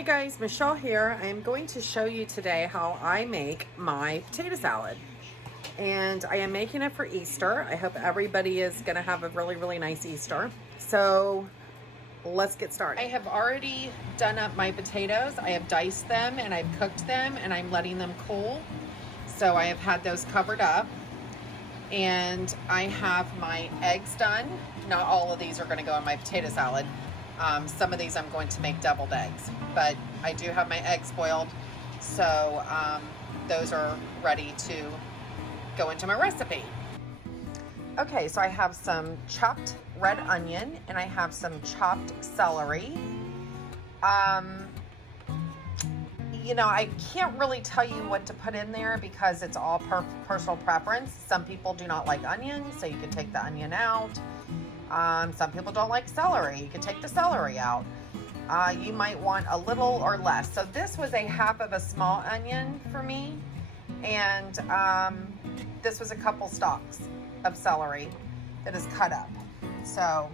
Hey guys, Michelle here. I am going to show you today how I make my potato salad. And I am making it for Easter. I hope everybody is going to have a really nice Easter. So let's get started. I have already done up my potatoes. I have diced them and I've cooked them and I'm letting them cool. So I have had those covered up. And I have my eggs done. Not all of these are going to go in my potato salad. Some of these I'm going to make deviled eggs, but I do have my eggs boiled, so those are ready to go into my recipe. Okay, so I have some chopped red onion and I have some chopped celery. You know, I can't really tell you what to put in there because it's all personal preference. Some people do not like onions, so you can take the onion out. Some people don't like celery. You can take the celery out. You might want a little or less. So this was a half of a small onion for me. And this was a couple stalks of celery that is cut up. So,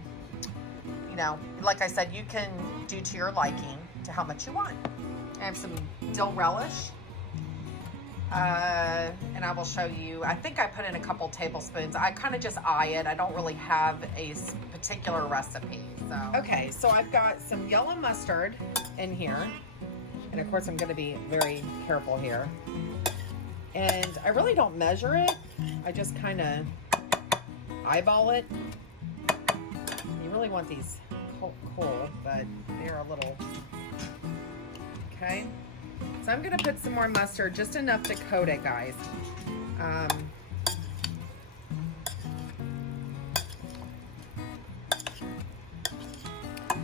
you know, like I said, you can do to your liking to how much you want. I have some dill relish. And I will show you, I think I put in a couple tablespoons. I kind of just eye it. I don't really have a particular recipe. So okay, so I've got some yellow mustard in here. And of course I'm going to be very careful here. And I really don't measure it. I just kind of eyeball it. You really want these cool, but they're a little, okay. So I'm going to put some more mustard, just enough to coat it, guys.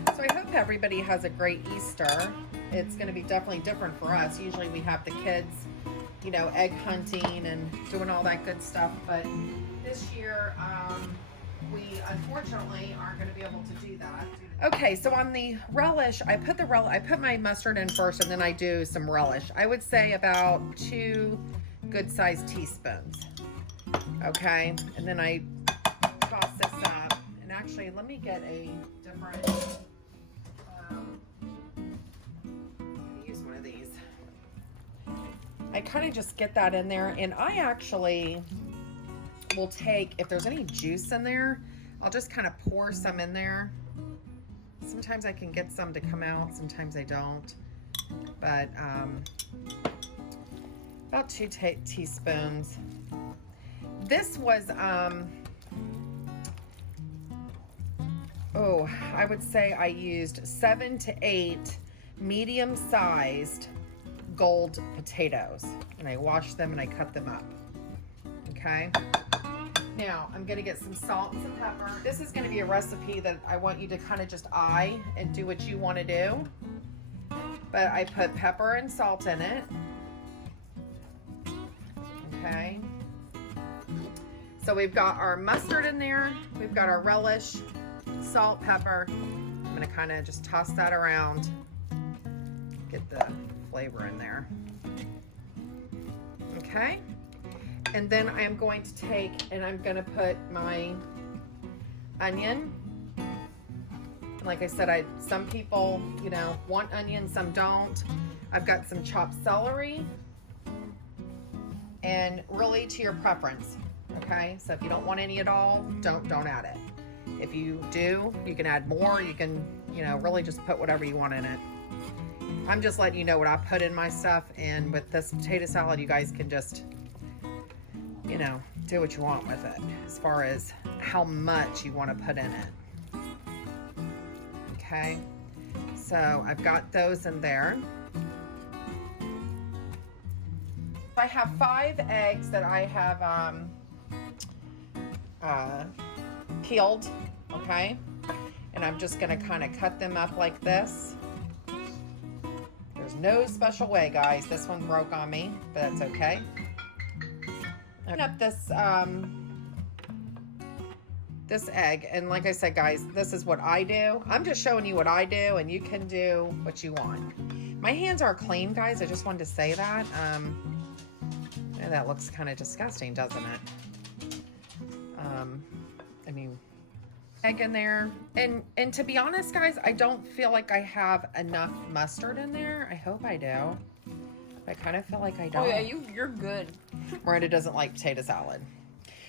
So I hope everybody has a great Easter. It's going to be definitely different for us. Usually we have the kids, you know, egg hunting and doing all that good stuff. But this year, we unfortunately aren't going to be able to do that. Okay, so on the relish, I put my mustard in first, and then I do some relish. I would say about 2 good-sized teaspoons. Okay, and then I toss this up. And actually, let me get a different. Use one of these. I kind of just get that in there, and I actually will take, if there's any juice in there, I'll just kind of pour some in there. Sometimes I can get some to come out, sometimes I don't. But about 2 teaspoons. This was, I would say I used 7 to 8 medium-sized gold potatoes. And I washed them and I cut them up. Okay. Now, I'm going to get some salt and some pepper. This is going to be a recipe that I want you to kind of just eye and do what you want to do. But I put pepper and salt in it. Okay. So we've got our mustard in there. We've got our relish, salt, pepper. I'm going to kind of just toss that around. Get the flavor in there. Okay. And then I am going to take, and I'm going to put my onion. And like I said, some people, you know, want onion, some don't. I've got some chopped celery. And really to your preference, okay? So if you don't want any at all, don't add it. If you do, you can add more. You can, you know, really just put whatever you want in it. I'm just letting you know what I put in my stuff. And with this potato salad, you guys can just, you know, do what you want with it as far as how much you want to put in it. Okay, so I've got those in there. I have 5 eggs that I have peeled, okay, and I'm just going to kind of cut them up like this. There's no special way, guys. This one broke on me, but that's okay. Open up this this egg, and like I said, guys, this is what I do. I'm just showing you what I do, and you can do what you want. My hands are clean, guys. I just wanted to say that. And that looks kind of disgusting, doesn't it? I mean, egg in there. And to be honest, guys, I don't feel like I have enough mustard in there. I hope I do. I kind of feel like I don't. Oh yeah, you're good. Miranda doesn't like potato salad.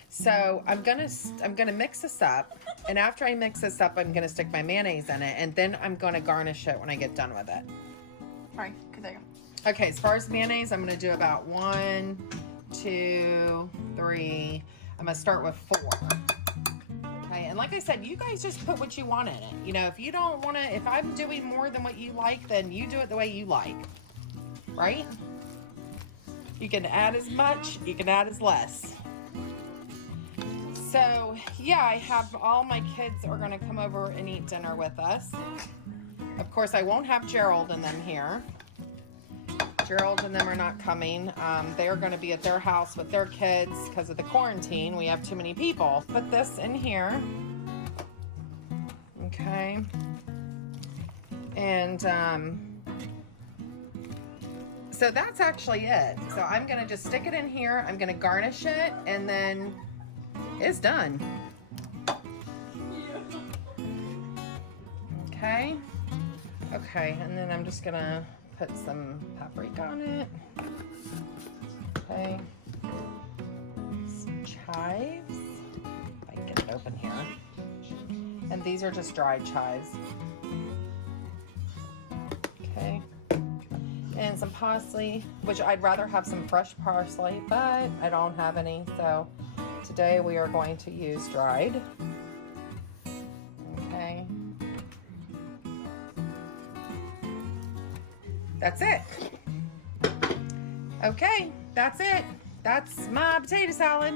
So I'm gonna mix this up, and after I mix this up, I'm gonna stick my mayonnaise in it, and then I'm gonna garnish it when I get done with it. All right, there you go. Okay, as far as mayonnaise, I'm gonna do about 1, 2, 3. I'm gonna start with 4. Okay, and like I said, you guys just put what you want in it. You know, if you don't want to, if I'm doing more than what you like, then you do it the way you like, right? You can add as much, you can add as less. So yeah, I have all my kids are gonna come over and eat dinner with us. Of course, I won't have Gerald and them here. Gerald and them are not coming. They are going to be at their house with their kids because of the quarantine. We have too many people. Put this in here. Okay. And so that's actually it. So I'm going to just stick it in here. I'm going to garnish it, and then it's done. Okay. Okay, and then I'm just going to put some paprika on it. Okay. Some chives. If I can get it open here. And these are just dried chives. Okay. And some parsley, which I'd rather have some fresh parsley, but I don't have any. So today we are going to use dried. Okay. That's it. Okay, that's it. That's my potato salad.